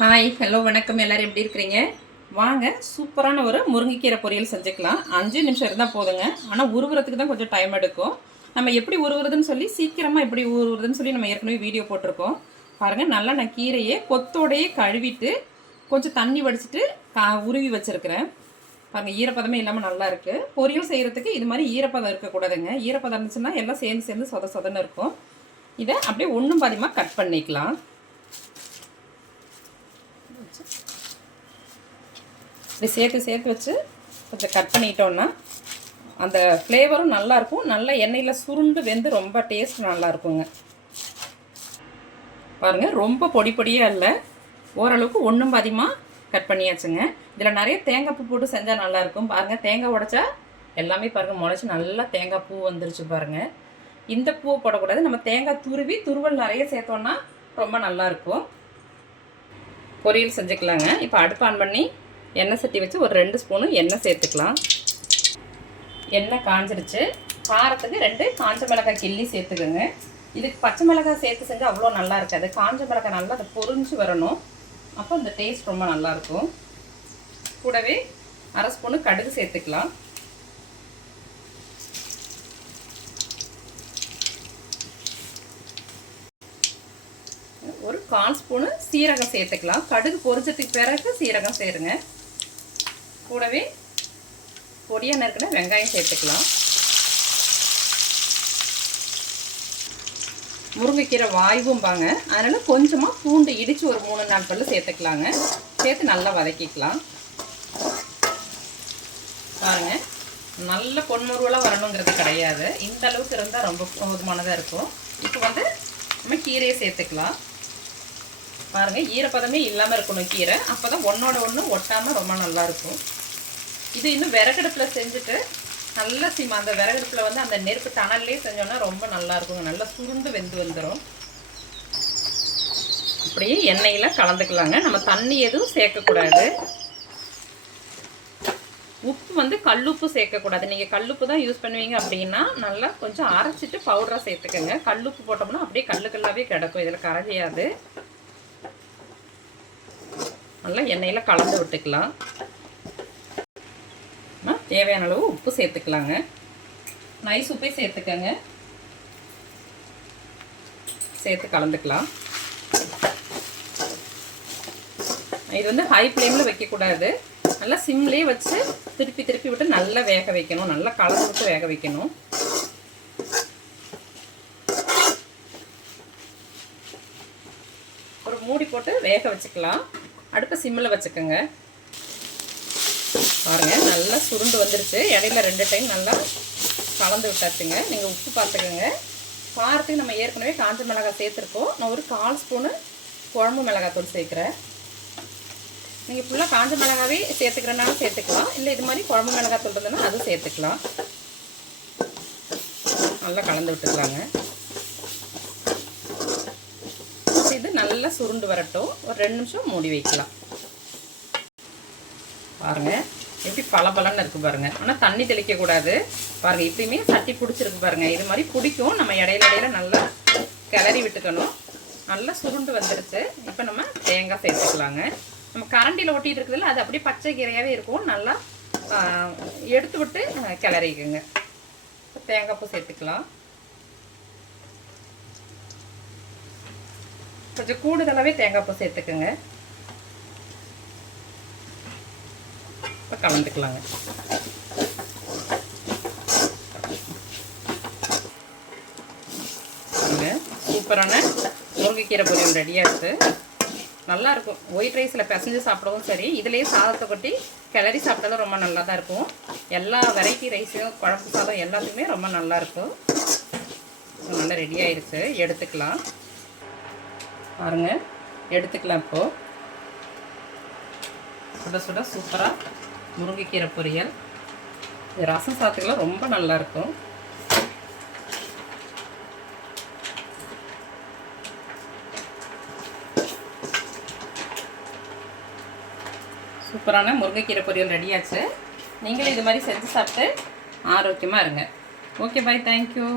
Hi hello வணக்கம். எல்லோரும் எப்படி இருக்கிறீங்க? வாங்க சூப்பரான ஒரு முருங்கைக்கீரை பொரியல் செஞ்சுக்கலாம். அஞ்சு நிமிஷம் இருந்தால் போதுங்க. ஆனால் உருவுறதுக்கு தான் கொஞ்சம் டைம் எடுக்கும். நம்ம எப்படி உருவுறதுன்னு சொல்லி சீக்கிரமாக எப்படி உருவுறதுன்னு சொல்லி நம்ம ஏற்கனவே வீடியோ போட்டிருக்கோம். பாருங்கள் நல்லா நான் கீரையை கொத்தோடையே கழுவிட்டு கொஞ்சம் தண்ணி வடிச்சிட்டு கா உருவி வச்சுருக்கிறேன். பாருங்கள் ஈரப்பதமே இல்லாமல் நல்லா இருக்குது பொரியல் செய்கிறதுக்கு இது மாதிரி ஈரப்பதம் இருக்கக்கூடாதுங்க ஈரப்பதம் இருந்துச்சுன்னா எல்லாம் சேர்ந்து சேர்ந்து சொத சொதன்னு இருக்கும். இதை அப்படியே ஒன்றும் பாதியமாக கட் பண்ணிக்கலாம். இப்படி சேர்த்து சேர்த்து வச்சு கொஞ்சம் கட் பண்ணிட்டோன்னா அந்த ஃப்ளேவரும் நல்லாயிருக்கும் நல்லா எண்ணெயில் சுருண்டு வெந்து ரொம்ப டேஸ்ட் நல்லா இருக்குங்க. பாருங்கள் ரொம்ப பொடி பொடியாக இல்லை. ஓரளவுக்கு ஒன்றும் பாதிமாக கட் பண்ணியாச்சுங்க. இதில் நிறைய தேங்காய் பூ போட்டு செஞ்சால் நல்லாயிருக்கும் பாருங்கள் தேங்காய் உடைச்சா எல்லாமே பாருங்கள் முளைச்சி நல்லா தேங்காய் பூ வந்துருச்சு பாருங்கள் இந்த பூவை போடக்கூடாது. நம்ம தேங்காய் துருவி துருவல் நிறைய சேர்த்தோன்னா ரொம்ப நல்லாயிருக்கும் பொரியல் செஞ்சுக்கலாங்க. இப்போ அடுப்பு ஆன் பண்ணி எண்ணெய் சட்டி வச்சு ஒரு ரெண்டு ஸ்பூனு எண்ணெய் சேர்த்துக்கலாம். எண்ணெய் காஞ்சிருச்சு. காரத்துக்கு ரெண்டு காஞ்ச மிளகாய் கிள்ளி சேர்த்துக்கோங்க. இதுக்கு பச்சை மிளகாய் சேர்த்து செஞ்சால் அவ்வளோ நல்லா இருக்காது. காஞ்ச மிளகாய் நல்லா அதை பொரிஞ்சு வரணும். அப்போ இந்த டேஸ்ட் ரொம்ப நல்லாயிருக்கும் கூடவே அரை ஸ்பூனு கடுகு சேர்த்துக்கலாம். ஒரு கால் ஸ்பூனு சீரகம் சேர்த்துக்கலாம். கடுகு பொரிச்சதுக்கு பிறகு சீரகம் சேருங்க. கூடவே பொடியாக நறுக்கின வெங்காயம் சேர்த்துக்கலாம். முருங்கைக்கீரை வாய்வும்பாங்க அதனால் கொஞ்சமாக பூண்டு இடித்து ஒரு மூணு நாட்களில் சேர்த்துக்கலாங்க. சேர்த்து நல்லா வதக்கிக்கலாம். பாருங்க. நல்ல பொன்முருவலாக வரணுங்கிறது கிடையாது. இந்த அளவுக்கு இருந்தால் ரொம்ப போதுமானதாக இருக்கும். இப்போ வந்து நம்ம கீரையை சேர்த்துக்கலாம். பாருங்கள் ஈரப்பதமே இல்லாமல் இருக்கணும் கீரை. அப்போ தான் ஒன்றோட ஒன்று ஒட்டாமல் ரொம்ப நல்லாயிருக்கும். இது இன்னும் விறகடுப்பில் செஞ்சுட்டு நல்ல சீமா அந்த விறகடுப்பில் வந்து அந்த நெருப்பு தணல்லே செஞ்சோன்னா ரொம்ப நல்லாயிருக்குங்க. நல்லா சுருண்டு வெந்து வந்துடும் அப்படியே எண்ணெயில் கலந்துக்கலாங்க. நம்ம தண்ணி எதுவும் சேர்க்கக்கூடாது. உப்பு வந்து கல்லுப்பு சேர்க்கக்கூடாது. நீங்கள் கல்லுப்பு தான் யூஸ் பண்ணுவீங்க அப்படின்னா நல்லா கொஞ்சம் அரைச்சிட்டு பவுடரை சேர்த்துக்கோங்க. கல்லுப்பு போட்டோம்னா அப்படியே கல்லுக்கல்லாவே கிடக்கும். இதில் கரையாது நல்லா எண்ணெயில் கலந்து விட்டுக்கலாம். தேவையான அளவு உப்பு சேர்த்துக்கலாங்க. நைஸ் உப்பே சேர்த்துக்கங்க. சேர்த்து கலந்துக்கலாம். இது வந்து ஹை ஃப்ளேமில் வைக்கக்கூடாது. நல்லா சிம்லேயே வச்சு திருப்பி திருப்பி விட்டு நல்லா வேக வைக்கணும். நல்லா கலந்து விட்டு வேக வைக்கணும். ஒரு மூடி போட்டு வேக வச்சுக்கலாம். அடுப்பை சிம்மில் வச்சுக்கோங்க. பாருங்கள் நல்லா சுருண்டு வந்துருச்சு. இடையில ரெண்டு டைம் நல்லா கலந்து விட்டாச்சுங்க. நீங்கள் உப்பு பார்த்துக்கோங்க. காரத்துக்கு நம்ம ஏற்கனவே காஞ்ச மிளகாய் சேர்த்துருக்கோம். நான் ஒரு கால் ஸ்பூனு குழம்பு மிளகாத்தூள் சேர்க்குறேன். நீங்கள் ஃபுல்லாக காஞ்ச மிளகாவே சேர்த்துக்கிறனாலும் சேர்த்துக்கலாம். இல்லை இது மாதிரி குழம்பு மிளகாத்தூள் இருந்ததுன்னா அதுவும் சேர்த்துக்கலாம். நல்லா கலந்து விட்டுக்கலாங்க இது நல்லா சுருண்டு வரட்டும். ஒரு ரெண்டு நிமிஷம் மூடி வைக்கலாம். பாருங்கள் எப்படி பளபளன்னு இருக்குது பாருங்கள் ஆனால் தண்ணி தெளிக்கக்கூடாது பாருங்கள் இப்பயுமே சட்டி பிடிச்சிருக்கு பாருங்கள் இது மாதிரி பிடிக்கும். நம்ம இடையில இடையில நல்லா கிளறி விட்டுக்கணும். நல்லா சுருண்டு வந்துருச்சு. இப்போ நம்ம தேங்காய் சேர்த்துக்கலாங்க. நம்ம கரண்டியில் ஒட்டிகிட்டு இருக்குதுல அது அப்படியே பச்சை கீரையாகவே இருக்கும். நல்லா எடுத்து விட்டு கிளறிக்குங்க. தேங்காய் பூ சேர்த்துக்கலாம். கொஞ்சம் கூடுதலாகவே தேங்காய் பூ சேர்த்துக்குங்க. இப்போ கலந்துக்கலாங்க. சூப்பரான முருங்கைக்கீரை பொரியல் நல்லா நல்லாயிருக்கும். ஒயிட் ரைஸில் பிசைஞ்சு சாப்பிடவும் சரி. இதுலேயே சாதத்தை கொட்டி கிளறி சாப்பிட்டாலும் ரொம்ப நல்லா தான் இருக்கும். எல்லா வெரைட்டி ரைஸும் குழம்பு சாதம் எல்லாத்துக்குமே ரொம்ப நல்லாயிருக்கும். நல்லா ரெடி ஆயிடுச்சு. எடுத்துக்கலாம். பாருங்கள் எடுத்துக்கலாம் இப்போது சுட சுட சூப்பராக முருங்கைக்கீரை பொரியல். இது ரசம் சாத்துக்கெல்லாம் ரொம்ப நல்லாயிருக்கும் சூப்பரான முருங்கைக்கீரை பொரியல் ரெடியாச்சு. நீங்களும் இது மாதிரி செஞ்சு சாப்பிட்டு ஆரோக்கியமாக இருங்க. Okay bye thank you